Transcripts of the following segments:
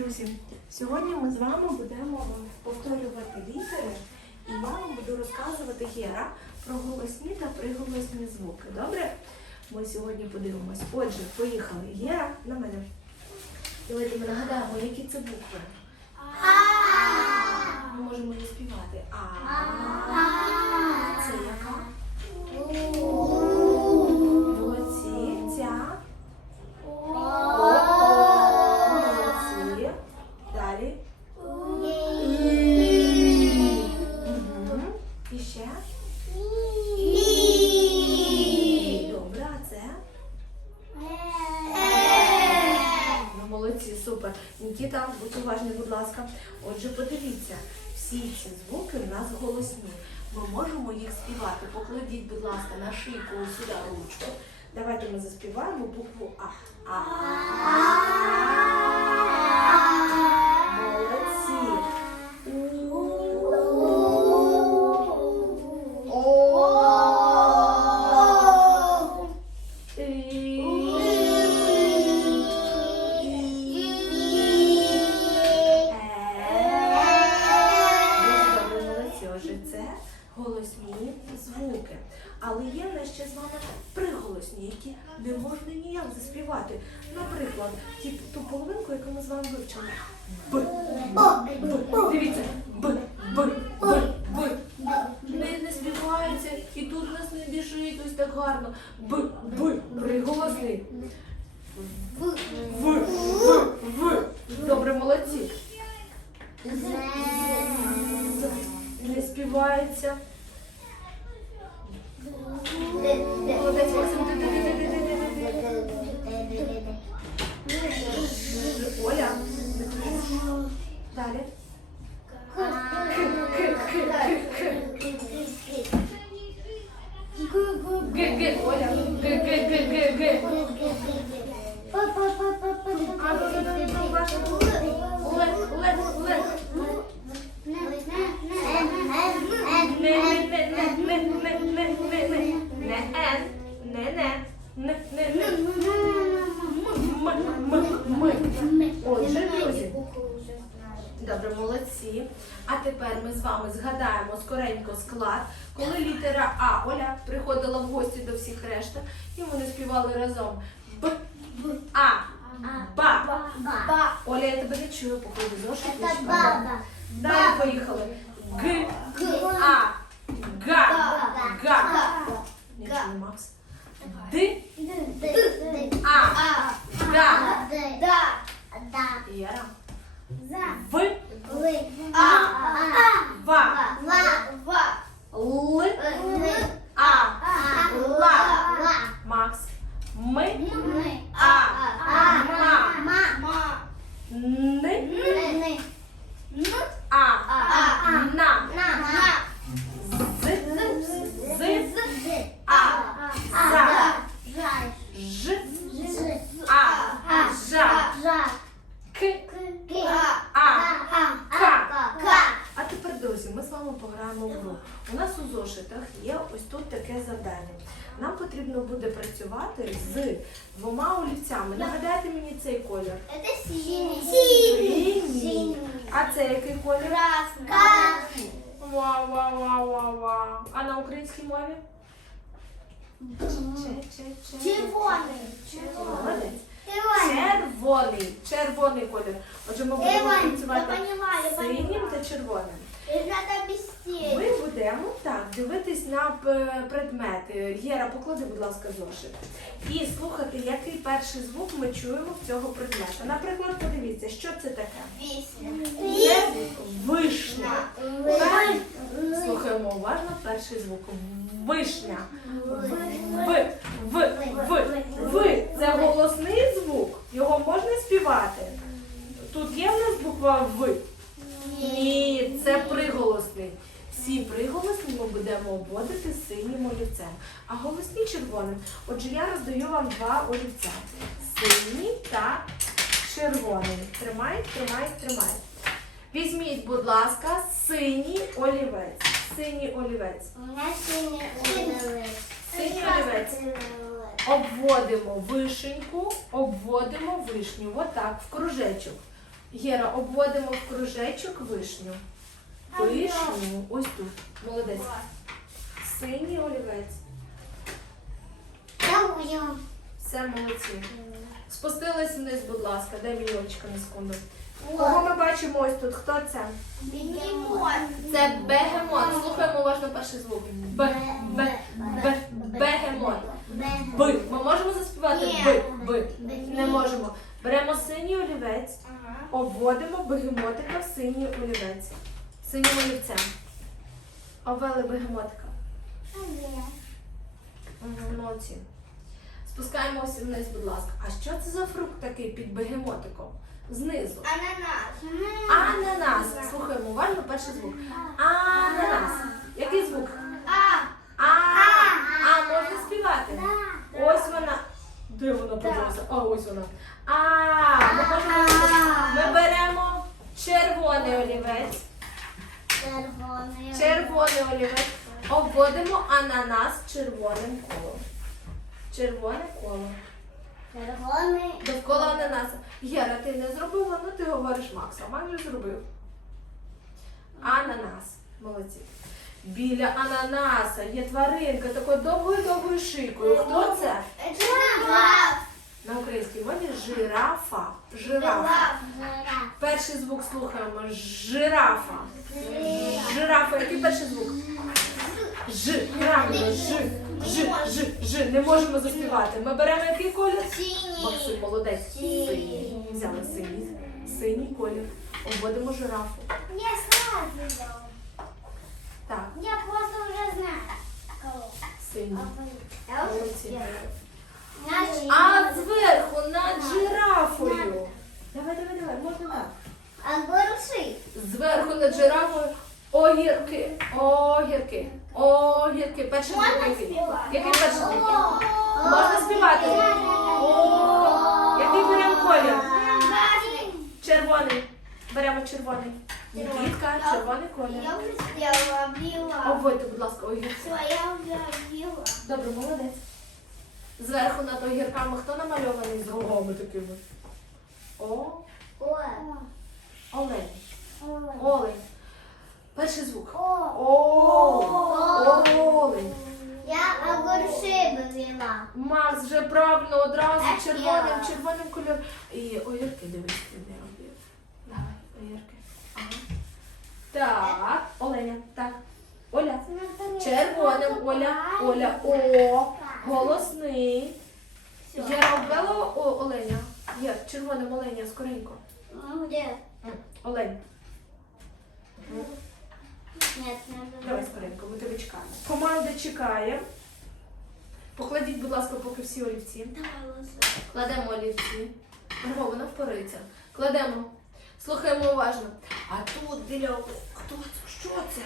друзі! Сьогодні ми з вами будемо повторювати літери, і я вам буду розказувати Гера про голосні та приголосні звуки. Добре? Ми сьогодні подивимось. Отже, поїхали. Гера на мене. Давайте ми нагадаємо, які це букви. Ми можемо її співати. А. всі ці звуки в нас голосні. Ми можемо їх співати. Покладіть, будь ласка, на шийку сюди ручку. Давайте ми заспіваємо букву А. А. так гарно. Б, б, приголосний. В, в, в, в. Добре, молодці. Не співається. Молодець, Максим, ти. Оля. Далі. Г, Г. А, ну, ну, ну, ну, ваша. Олег, Олег, Олег. Не, не, не, не, не, не, не, не, не. Не ен, не не. Не, не, не. М, м, м. Отже, друзі. Добре, молодці. А тепер ми з вами згадаємо скоренько склад, коли літера А Оля приходила в гості до всіх решта, і вони співали разом. Б, А, Ба. Ба. Оля, я тебе не чую, походу, зошит. Це баба. Далі поїхали. Г, А, Га, Га. Не чую, Макс. Mm -hmm. Буде працювати з двома олівцями. Нагадайте мені цей колір. Синій. А це який колір? Вау, вау, вау, вау, вау. А на українській мові? Молодець. Червоний. Червоний Червоний колір. Отже, ми будемо працювати понимаю, синім та червоним. Будемо так дивитись на предмети. Єра, поклади, будь ласка, зошит. І слухати, який перший звук ми чуємо в цього предмета. Наприклад, подивіться, що це таке. Це вишня. Слухаємо уважно перший звук. Вишня. В. В. Це голосний звук. Його можна співати. Тут є в нас буква В. Ні, це приголосний. Всі приголосні ми будемо обводити синім олівцем, а голосні червоним. Отже, я роздаю вам два олівця. Синій та червоний. Тримай, тримай, тримай. Візьміть, будь ласка, синій олівець. Синій олівець. У меня синий улыбец. Синій олівець. Обводимо вишеньку, обводимо вишню. Отак, в кружечок. Єра, обводимо в кружечок вишню. Вишню. Ось тут. Молодець. Синій олівець. Все молодці. Спустились вниз, будь ласка, дай мені очка на секунду. Кого ми бачимо ось тут? Хто це? Бегемот. Це бегемот. Слухаємо уважно перший звук. Б, б, б, бегемот. Б. Ми можемо заспівати Б, Б. Не можемо. Беремо синій олівець, обводимо бегемотика в синій олівець. Синім олівцем. Обвели бегемотика. Молодці. Спускаємося вниз, будь ласка. А що це за фрукт такий під бегемотиком? Знизу. Ананас. Ананас. Слухаємо уважно перший звук. Ананас. Який звук? А. А. А, можна співати. Ось вона. Де вона поділася? А, ось вона. А. Ми беремо червоний олівець. Червоний. Червоний олівець. Обводимо ананас червоним колом. Червоне коло. Червоний. Довкола ананаса. Єра, ти не зробила, ну ти говориш Макса. Макс вже зробив. Ананас. Молодці. Біля ананаса є тваринка такою довгою-довгою шийкою. Хто це? Жираф. На українській мові жирафа. Жирафа. Перший звук слухаємо. Жирафа. Жирафа. Який перший звук? Ж. Правильно. Ж. Ж. Ж. Ж. Не можемо заспівати. Ми беремо який колір? Синій. Максим, молодець. Синій. Взяли синій. Синій колір. Обводимо жирафу. Я дал. Так, Я просто уже знаю. Синій. Молодці. сделала. Наши. А зверху над жирафою. Давай, давай, давай, можна так. А горши. Жирафою огірки. Огірки. Огірки. Перший звук який? Який перший звук? Можна співати? О, який беремо колір? Червоний. Беремо червоний. Нікітка, червоний колір. Я уже сделала, обвела. Обводьте, будь ласка, огірки. Все, я уже обвела. Добре, молодець. Зверху над огірками хто намальований з рогами такими? О, Ой. олень. Олень. Перший звук. О. О, олень. Я огурцы вывела. Макс вже правильно одразу червоним, червоним кольором. І огірки дивись, ти не робив. Давай, огірки. Ага. Так, Оленя, так. Оля. Червоним, Оля, Оля. О, голосний. Покладіть, будь ласка, поки всі олівці. Кладемо олівці. Ого, вона впориться. Кладемо. Слухаємо уважно. А тут біля хто це? Що це?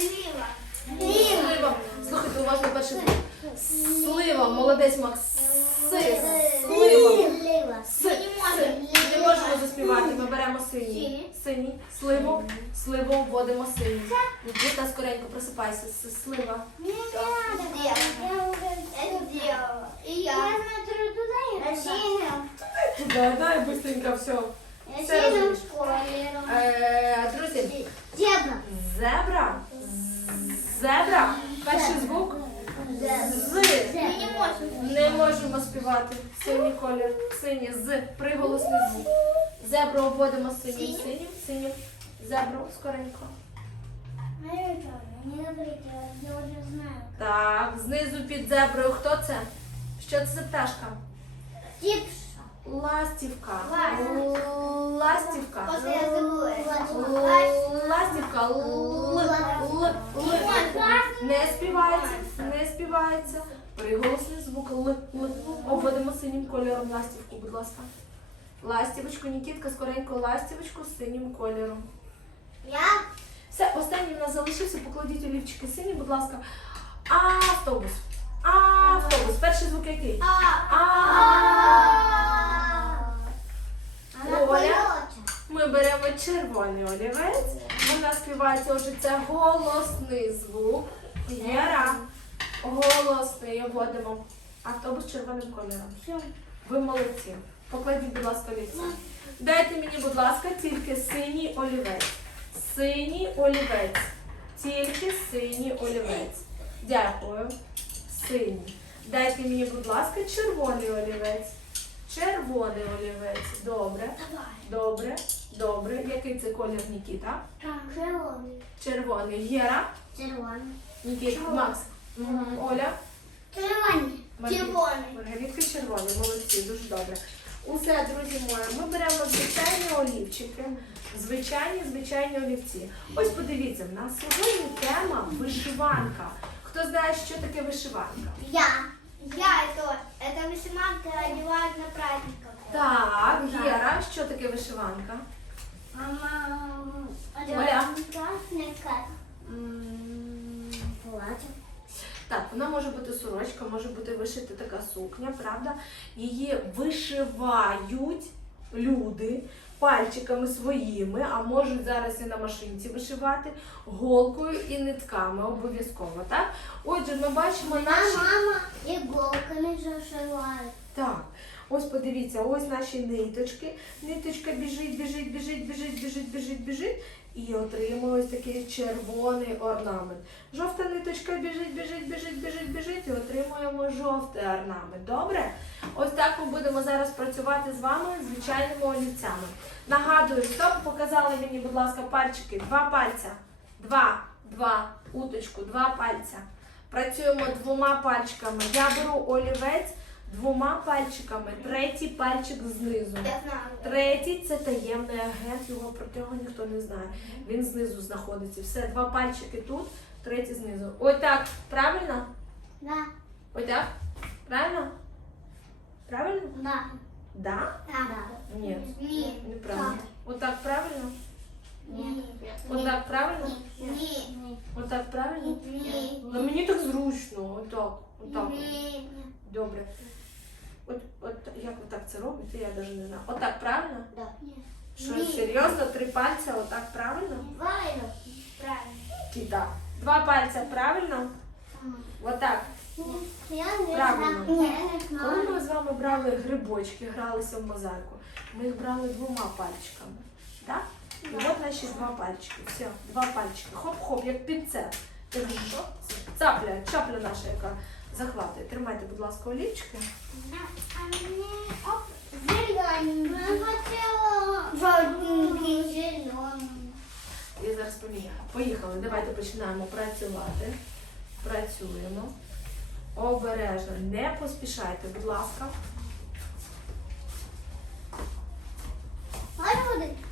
Слива. Слива. Слухайте уважно перший звук. Слива, молодець Макс. Си, слива. Слива. Можемо заспівати. Ми беремо синій. Синій. Синій. Сливу. Сливу вводимо синій. Нікіта, скоренько просипайся. С- Слива. Не надо. Я я. Туда. Дай, дай, быстренько все. Все розумієш. Друзі, Зебра. зебра. Зебра. Перший звук. З. Мы не можем. Не можемо співати. Синій колір. Синій з. Приголосний звук. Зебру обводимо синім. Синім? Синім. Синім. Зебру скоренько. Не говорите, я уже знаю. Так, знизу під зеброю хто це? Що це за пташка? Типша. Ластівка. Ластівка. Ластівка. Я. Ластівка. Л. Л. Л. Не співається. Не співається. Приголосний звук Л. Л. Обводимо синім кольором ластівку, будь ласка. Ластівочку, Нікітка, скоренько ластівочку з синім кольором. Я Все, останній в нас залишився. Покладіть олівчики сині, будь ласка. Автобус. Автобус. Перший звук який? А. Оля. Ми беремо червоний олівець. У нас співається отже, це голосний звук. Єра. Голосний обводимо. Автобус червоним кольором. Ви молодці. Покладіть, будь ласка, олівця. Дайте мені, будь ласка, тільки синій олівець. Синій олівець. Тільки синій олівець. Дякую. Синій. Дайте мені, будь ласка, червоний олівець. Червоний олівець. Добре. Добре. Добре. Який це колір Нікіта? Червоний. Червоний. Гера. Червоний. Нікіта. Червоний. Макс. Мгм. Оля. Червоний. Червоний. Маргаритка червоний, молодці, дуже добре. Усе, друзі мої, ми беремо звичайні олівчики, звичайні, звичайні олівці. Ось подивіться, в нас сьогодні тема вишиванка. Хто знає, що таке вишиванка? Я. Я это, это вышиванка одевают на праздниках. Так, Гера, що таке вишиванка? Мама Оля. одевает на праздниках. М, Платье. Так, вона може бути сорочка, може бути вишита така сукня, правда? Її вишивають люди пальчиками своїми, а можуть зараз і на машинці вишивати голкою і нитками обов'язково. Так? Отже, ми бачимо Моя наші. мама иголками зашивает. Так, ось подивіться, ось наші ниточки. Ниточка біжить, біжить, біжить, біжить, біжить, біжить, біжить. І отримує ось такий червоний орнамент. Жовта ниточка біжить, біжить, біжить, біжить, біжить і отримуємо жовтий орнамент. Добре? Ось так ми будемо зараз працювати з вами звичайними олівцями. Нагадую, стоп, показали мені, будь ласка, пальчики. Два пальця. Два, два, уточку, два пальця. Працюємо двома пальчиками. Я беру олівець двома пальчиками, третій пальчик знизу. Третій це таємний агент, його про нього ніхто не знає. Він знизу знаходиться. Все, два пальчики тут, третій знизу. Ось так, правильно? Да. Ось так? Правильно? Правильно? Да. Да? Да. Ні. Нет. Неправильно. Отак правильно? Нет. Отак правильно? Нет. Отак правильно? Нет. Ну мені так зручно. Отак. Отак. Нет. Добре. От, от як ви так це робите, я навіть не знаю. Отак правильно? Да. Що Ні. серйозно, три пальця, отак правильно? Правильно. Правильно. І так. Два пальця правильно? Отак. Я не Правильно. знаю. Я не Коли знаю. ми з вами брали грибочки, гралися в мозаїку, ми їх брали двома пальчиками. Так? І от наші два пальчики. Все, два пальчики. Хоп-хоп, як пінцет. Ж- Цапля, чапля наша, яка захвати. Тримайте, будь ласка, олівчики. А мені оп, зелений. Я зараз помію. Поїхали. Давайте починаємо працювати. Працюємо. Обережно. Не поспішайте, будь ласка. Можна водити?